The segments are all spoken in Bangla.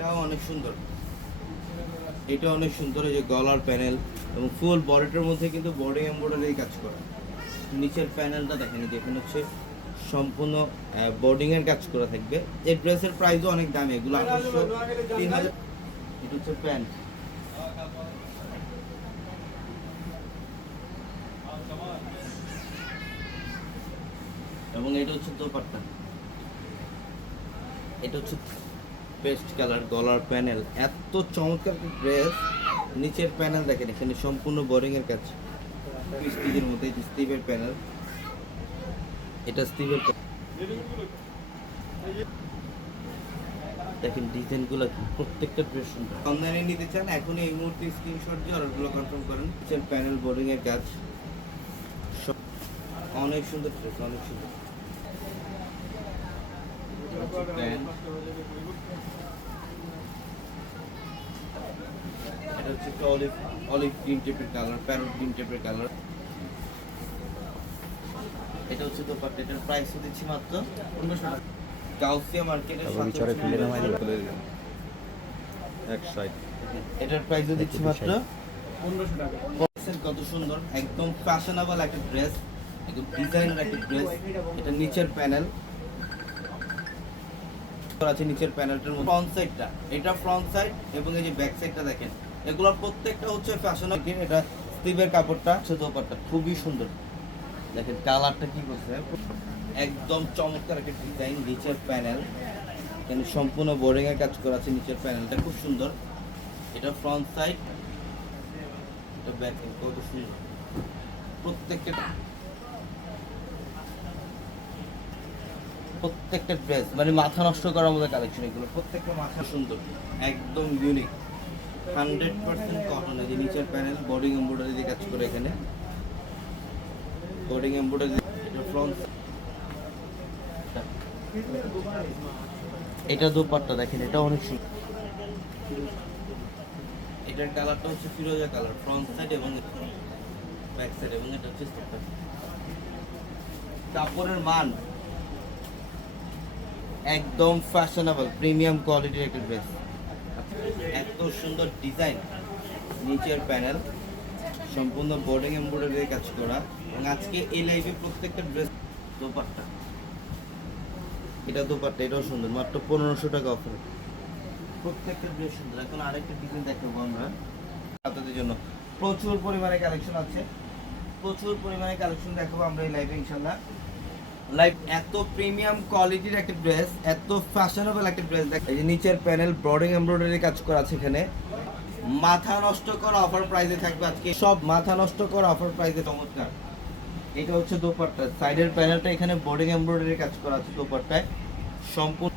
এটাও অনেক সুন্দর। এটা অনেক সুন্দর যে গলার প্যানেল এবং ফুল বডিটার মধ্যে কিন্তু বডি এমব্রয়ডারি কাজ করা। নিচের প্যানেলটা দেখেন, এই যে এখানে হচ্ছে সম্পূর্ণ বোর্ডিং এর কাজ করা থাকবে। এই ড্রেসের প্রাইসও অনেক দামি, এগুলো আঠারোশো তিন হাজার। এটা হচ্ছে প্যান্ট। এবং এটা হচ্ছে দোপাট্টা। এটা হচ্ছে পেস্ট কালার গলার প্যানেল এত চমৎকার ড্রেস নিচের প্যানেল দেখেন, এখানে সম্পূর্ণ বোরিং এর কাজ। স্টিচের মধ্যে স্টিভের প্যানেল এটা স্টিভের দেখেন ডিজাইনগুলো কি, প্রত্যেকটা ড্রেস সুন্দর। অনলাইনে নিতে চান, এখনই এই মুহূর্তে স্ক্রিনশট দিয়ে অর্ডারগুলো কনফার্ম করেন। নিচের প্যানেল বোরিং এর কাজ। অনেক সুন্দর ড্রেস অনেক সুন্দর। প্যান্ট এটা হচ্ছে একটা অলিভ অলিভ গ্রিন টাইপের কালার প্যারট গ্রিন টাইপের কালার এটা হচ্ছে তো এটার প্রাইস দিচ্ছি মাত্র গাউসিয়া মার্কেটের দিলাম এক সাইড এটার প্রাইস দিচ্ছি মাত্র পনেরোশো টাকা। কত সুন্দর একদম ফ্যাশনেবল একটা ড্রেস একদম ডিজাইনার একটা ড্রেস এটা নিচের প্যানেল আছে নিচের প্যানেলটার মধ্যে। ফ্রন্ট সাইডটা এটা ফ্রন্ট সাইড এবং এই যে ব্যাক সাইডটা দেখেন এগুলো প্রত্যেকটা হচ্ছে ফ্যাশন এটা স্টিভের কাপড়টা হচ্ছে দোপাট্টা খুবই সুন্দর। দেখেন কালারটা কি করছে? একদম চমৎকার একটা ডিজাইন নিচের প্যানেল এখানে সম্পূর্ণ বোর্ডিং এর কাজ করা আছে নিচের প্যানেলটা খুব সুন্দর। এটা ফ্রন্ট সাইড এটা ব্যাক কত সুন্দর। প্রত্যেকটা প্রত্যেকটা ড্রেস মানে মাথা নষ্ট করার মতো কালেকশন এগুলো। প্রত্যেকটা মাথা সুন্দর, একদম ইউনিক হান্ড্রেড পার্সেন্ট কটন এই নিচের প্যানেল বোর্ডিং এমব্রয়ডারি দিয়ে কাজ করে এখানে। বোর্ডিং এমব্রয়ডারি এটা ফ্রন্ট এটা দোপাট্টা দেখেন এটা অনেক সুন্দর। এটার কালারটা হচ্ছে ফিরোজা কালার ফ্রন্ট সাইড এবং ব্যাক সাইড এবং এটা হচ্ছে কাপড়ের মান একদম ফ্যাশনেবল প্রিমিয়াম কোয়ালিটির একটা ড্রেস এত সুন্দর ডিজাইন নিচের প্যানেল সম্পূর্ণ বোর্ডিং এমব্রয়ডারি কাজ করা। এবং আজকে এই লাইভে প্রত্যেকটা ড্রেস দোপাট্টা। এটা দোপাট্টা, এটাও সুন্দর, মাত্র পনেরোশো টাকা অফার প্রত্যেকটা ড্রেস সুন্দর। এখন আরেকটা ডিজাইন দেখাবো আমরা। আপনাদের জন্য। প্রচুর পরিমাণে কালেকশন আছে। প্রচুর পরিমাণে কালেকশন দেখাবো আমরা এই লাইভে ইনশাল্লাহ লাইভ এত প্রিমিয়াম কোয়ালিটির একটা ড্রেস এত ফ্যাশনেবল একটা ড্রেস দেখ এই যে নিচের প্যানেল ব্রডিং এমব্রয়ডারি কাজ করা আছে এখানে। মাথা নষ্ট করা অফার প্রাইসে থাকবে আজকে। সব মাথা নষ্ট করা অফার প্রাইসে চমৎকার। এটা হচ্ছে দোপাট্টা। সাইডের প্যানেলটা এখানে বোর্ডিং এমব্রয়ডারি কাজ করা আছে দোপাট্টায়। সম্পূর্ণ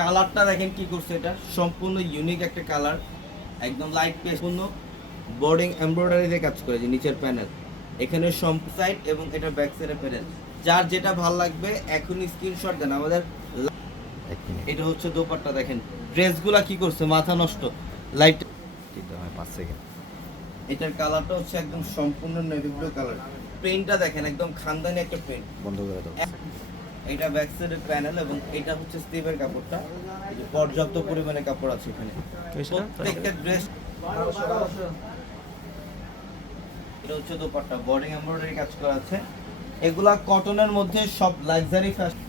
কালারটা দেখেন কি করছে এটা। সম্পূর্ণ ইউনিক একটা কালার একদম লাইট পেস্ট পূর্ণ বোর্ডিং এমব্রয়ডারি দিয়ে কাজ করেছে নিচের প্যানেল এখানে সাইড এবং এটা ব্যাক সাইডের প্যানেল যার যেটা ভালো লাগবে এখনই স্ক্রিনশট দেন। আমাদের লা- এক মিনিট। এটা হচ্ছে দোপাট্টা দেখেন। ড্রেসগুলা কি করছে? মাথা নষ্ট। লাইট দিতে পাঁচ সেকেন্ড এটার কালারটা হচ্ছে একদম সম্পূর্ণ নেভি ব্লু কালার প্রিন্টটা দেখেন একদম খানদানি একটা প্রিন্ট বন্ধ করে দাও। এটা ব্যাক সাইডের প্যানেল এবং এটা হচ্ছে স্টিভের কাপড়টা। এই যে পর্যাপ্ত পরিমাণে কাপড় আছে এখানে। প্রত্যেকটা ড্রেস এটা হচ্ছে দোপাট্টা। বডিং এমব্রয়ডারি কাজ করা আছে। এগুলা কটনের মধ্যে সব লাক্সারি ফ্যাশন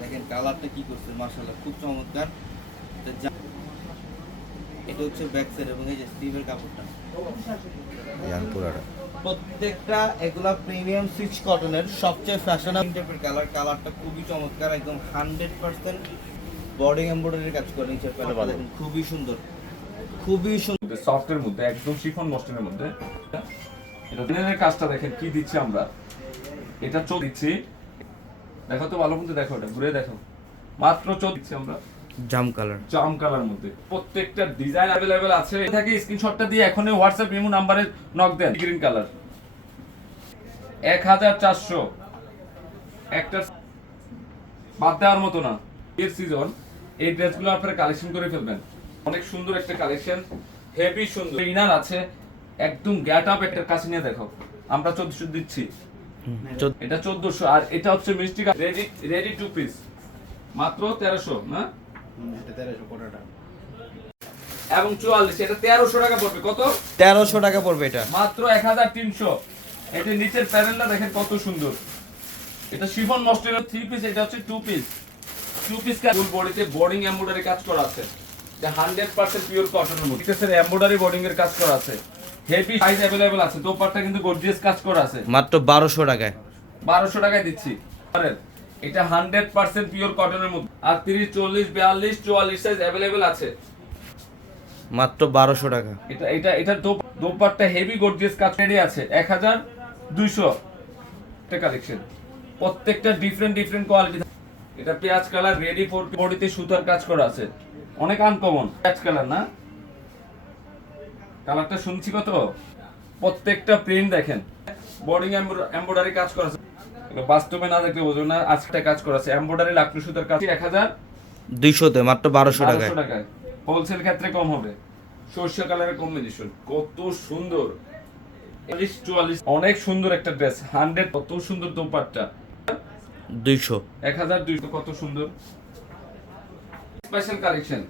দেখেন কালারটা কি করছে মাশাআল্লাহ খুব চমৎকার এটা হচ্ছে ব্যাক সাইড এবং এই যে স্টিভের কাপড়টা ইয়াং প্রত্যেকটা এগুলা প্রিমিয়াম সুইচ কটনের সবচেয়ে ফ্যাশনেবল টাইপের কালার কালারটা খুবই চমৎকার একদম হান্ড্রেড পার্সেন্ট বডিং এমব্রয়ডারি কাজ করে নিচের প্যানেলটা দেখেন খুবই সুন্দর খুবই সুন্দর সফটের মধ্যে একদম শিফন মসলিনের মধ্যে এটা কাজটা দেখেন কি দিচ্ছি আমরা এটা চোখ দিচ্ছি দেখো তো ভালো মতো দেখো এটা ঘুরে দেখো মাত্র চোখ দিচ্ছি আমরা জাম কালার জাম কালার মধ্যে প্রত্যেকটা ডিজাইন अवेलेबल আছে থাকে স্ক্রিনশটটা দিয়ে এখনই হোয়াটসঅ্যাপ রিমু নাম্বারে নক দেন গ্রিন কালার 1400 একটা বাদ দেওয়ার মতো না এর সিজন এই ড্রেসগুলো আপনারা কালেকশন করে ফেলবেন অনেক সুন্দর একটা কালেকশন হেভি সুন্দর ইনার আছে একদম গ্যাট আপ একটা কাছে নিয়ে দেখো আমরা চোদ্দশো দিচ্ছি এটা চোদ্দশো আর এটা হচ্ছে মিষ্টি রেডি রেডি টু পিস মাত্র তেরোশো না? এটা তেরোশো কোটাটা এবং চুয়াল্লিশ এটা তেরোশো টাকা পড়বে। কত? তেরোশো টাকা পড়বে এটা। মাত্র এক হাজার তিনশো। এটা নিচের প্যানেলটা দেখেন কত সুন্দর। এটা শিফন মস্টের থ্রি পিস এটা হচ্ছে two piece two piece full বডিতে বোর্ডিং এমব্রয়ডারি কাজ করা আছে। এটা হান্ড্রেড পার্সেন্ট পিওর কটনের মধ্যে। এটা এমব্রয়ডারি বোর্ডিং এর কাজ করা আছে। হেভি সাইজ অ্যাভেলেবেল আছে দোপাট্টা কিন্তু গর্জিয়াস কাজ করা আছে। মাত্র বারোশো টাকায়। বারোশো টাকায় দিচ্ছি। এটা হান্ড্রেড পার্সেন্ট পিওর কটনের মধ্যে। আর তিরিশ চল্লিশ বিয়াল্লিশ চুয়াল্লিশ সাইজ অ্যাভেলেবেল আছে। মাত্র বারোশো টাকা। এটা এটা এটা দোপ- দোপাট্টা হেভি গর্জিয়াস কাজ রেডি আছে। এক হাজার দুইশো একটা কালেকশন প্রত্যেকটা ডিফারেন্ট ডিফারেন্ট কোয়ালিটি এটা পেঁয়াজ কালার রেডি ফর বডিতে সুতার কাজ করা আছে। অনেক আনকমন পেঁয়াজ কালার না? কালারটা শুনছি কত? প্রত্যেকটা প্রিন্ট দেখেন। বোর্ডিং এমব্রয়ডারি কাজ করা আছে বাস্তবে না দেখলে বোঝো না আজকে কাজ করা আছে এমব্রয়ডারি লাকড়ি সুতার কাজ এক হাজার দুইশোতে মাত্র বারোশো টাকায়। টাকায়। হোলসেল ক্ষেত্রে কম হবে। সর্ষে কালারের কম্বিনেশন কত সুন্দর। চল্লিশ চুয়াল্লিশ। অনেক সুন্দর একটা ড্রেস হান্ড্রেড কত সুন্দর দোপাট্টা। দুইশো। এক হাজার দুইশো। কত সুন্দর। স্পেশাল কালেকশন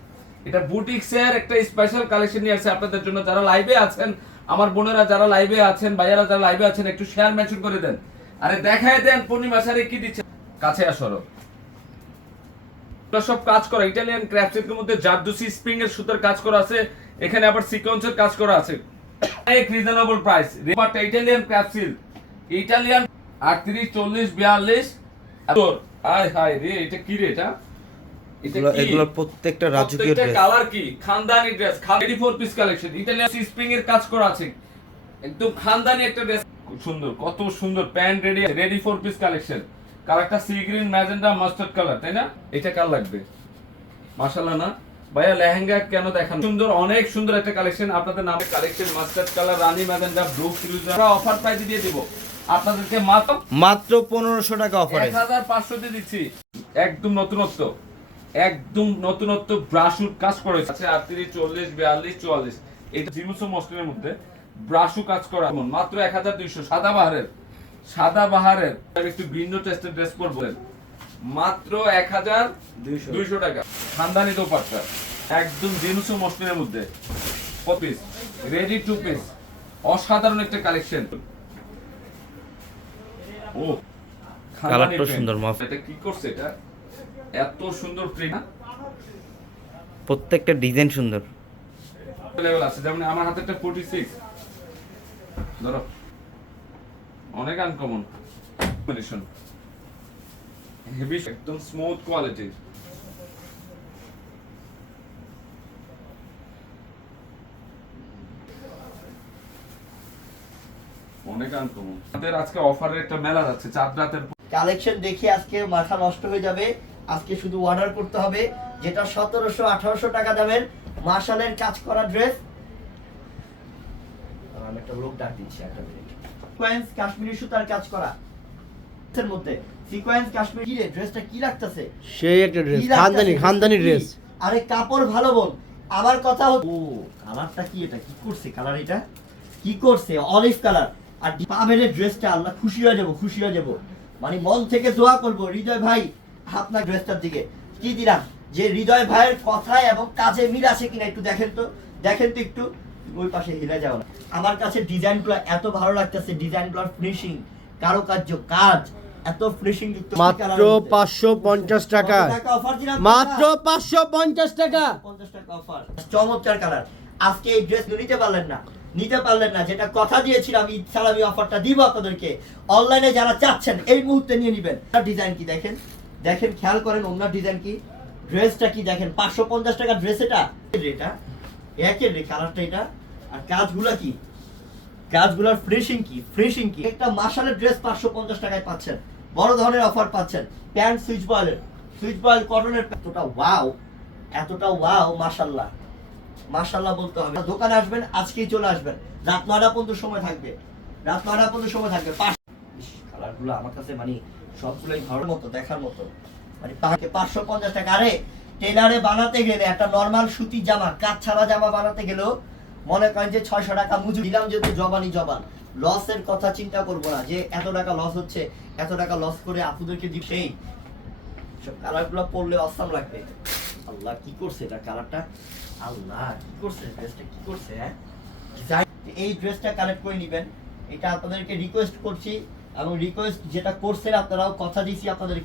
এটা বুটিক্স এর একটা স্পেশাল কালেকশন নিয়ে আসছে আপনাদের জন্য। যারা লাইভে আছেন, আমার বোনেরা যারা লাইভে আছেন, ভাইয়ারা যারা লাইভে আছেন, একটু শেয়ার মেনশন করে দেন। আরে দেখায় দেন, পূর্ণিমা সারে কি দিচ্ছে? কাছে আসরো সব কাজ করা ইটালিয়ান ক্র্যাফটের মধ্যে জারদুসি স্প্রিং এর সুতার কাজ করা আছে। এখানে আবার সিকোয়েন্সের কাজ করা আছে। এক রিজনেবল প্রাইস রিপারটা ইটালিয়ান ক্র্যাফসিল ইটালিয়ান 38 40 42 তোর হাই হাই রে, এটা কি রে, এটা? এটা এগুলো প্রত্যেকটা রাজকীয় ড্রেস কালার কি? খানদানি dress four piece collection Italian spring এর কাজ করা আছে। একদম খানদানি একটা ড্রেস সুন্দর কত সুন্দর pant ready ready four piece collection কালারটা sea green magenta mustard colour তাই না? এটা কার লাগবে? মাশাআল্লাহ না? ভাইয়া লেহেঙ্গা কেন দেখান? সুন্দর অনেক সুন্দর একটা কালেকশন আপনাদের নামে কালেকশন মাস্টার্ড কালার রানী ম্যাজেন্ডা ব্লু ফিরোজা আমরা অফার প্রাইসে দিয়ে দিব। আপনাদেরকে মাত্র মাত্র পনেরোশো টাকা অফারে এক হাজার পাঁচশো দিয়ে দিচ্ছি। একদম নতুনত্ব। একদম নতুনত্ব ব্রাশুট কাজ করে আছে আটত্রিশ চল্লিশ বিয়াল্লিশ চুয়াল্লিশ। এটা জিমুসো মসলিনের মধ্যে ব্রাশু কাজ করা মাত্র এক হাজার দুইশো। সাদা বাহারের সাদা বাহারের একটু ভিন্ন টেস্টের ড্রেস পরবেন মাত্র এক হাজার দুইশো টাকা। খানদানি দোপাট্টা একদম জিমুসো মসলিনের মধ্যে। পিস রেডি টু পিস অসাধারণ একটা কালেকশন ও কালারটা সুন্দর, মাফ। এটা কি করছে এটা? এত সুন্দর প্রিন্ট প্রত্যেকটা ডিজাইন সুন্দর। লেভেল আছে যেমন আমার হাতে একটা 46 ধরো। অনেক আনকমন কম্বিনেশন হেভি একদম স্মুথ কোয়ালিটি অনেক আনকমন আমাদের আজকে অফারের একটা মেলা যাচ্ছে চাঁদ রাতের কালেকশন দেখে আজকে মাথা নষ্ট হয়ে যাবে। আজকে শুধু অর্ডার করতে হবে যেটা সতেরোশো আঠারোশো টাকা দামের মার্শালের কাজ করা ড্রেস আমি একটা লোক ডাক দিচ্ছি একটা মিনিট সিকোয়েন্স কাশ্মীরি সুতার কাজ করা। এর মধ্যে সিকোয়েন্স কাশ্মীরি রে? ড্রেসটা কি লাগতেছে সেই একটা ড্রেস খানদানি খানদানি ড্রেস আরে কাপড় ভালো বল আমার কথা ও কালারটা কি এটা? কি করছে কালার এটা? কি করছে? অলিভ কালার আর পাবেলের ড্রেসটা আল্লাহ খুশি হয়ে যাব খুশি হয়ে যাব। মানে মন থেকে দোয়া করব হৃদয় ভাই আপনার ড্রেসটার দিকে। কি দিলাম? যে হৃদয় ভাইয়ের কথায় এবং কাজে মিল আছে কিনা একটু দেখেন তো। দেখেন তো একটু। ওই পাশে হিলে যাও না। আমার কাছে ডিজাইনগুলো এত ভালো লাগতেছে ডিজাইনগুলোর ফিনিশিং কারুকার্য কাজ এত ফিনিশিং যুক্ত মাত্র পাঁচশো পঞ্চাশ টাকা। মাত্র পাঁচশো পঞ্চাশ টাকা। পঞ্চাশ টাকা অফার চমৎকার কালার আজকে এই ড্রেস নিতে পারলেন না। নিতে পারলেন না। যেটা কথা দিয়েছিলাম ঈদ সালামি অফারটা দিব আপনাদেরকে। অনলাইনে যারা চাচ্ছেন এই মুহূর্তে নিয়ে নেবেন। ডিজাইন কি দেখেন? দেখেন, খেয়াল করেন ওনার ডিজাইন কি? ড্রেসটা কি দেখেন? পাঁচশো পঞ্চাশ টাকা ড্রেস এটা? এটা, একের রে কালারটা এটা। আর কাজগুলা কি? কাজগুলোর ফ্রেশিং কি? ফ্রেশিং কি? একটা মাসালের ড্রেস পাঁচশো পঞ্চাশ টাকায় পাচ্ছেন। বড় ধরনের অফার পাচ্ছেন। প্যান্ট সুইচ বয়েলের সুইচ বয়েল কটনের এতটা ওয়াও এতটা ওয়াও মাশাল্লাহ। মাশাল্লাহ বলতে হবে। দোকানে আসবেন, আজকেই চলে আসবেন। রাত নয়টা পর্যন্ত সময় থাকবে। রাত নয়টা পর্যন্ত সময় থাকবে। পাঁচ কালারগুলো আমার কাছে মানে সবগুলোই ভালো মতো, দেখার মতো। মানে পাকে পাঁচশো পঞ্চাশ টাকা। আরে টেলারে বানাতে গেলে একটা নর্মাল সুতি জামা কাজ ছাড়া জামা বানাতে গেলেও মনে করেন যে ছয়শো টাকা মজুরি। দিলাম যেহেতু জবানি জবান। লসের কথা চিন্তা করব না যে এত টাকা লস হচ্ছে, এত টাকা লস করে আপুদেরকে দিব সেই। সব কালারগুলো পরলে অসাম লাগবে। আল্লাহ কি করছে এটা কালারটা আল্লাহ কি করছে? ড্রেসটা কি করছে হ্যাঁ? এই ড্রেসটা কালেক্ট করে নেবেন। এটা আপনাদেরকে রিকোয়েস্ট করছি এবং রিকোয়েস্ট যেটা করছেন আপনারাও কথা দিয়েছি আপনাদেরকে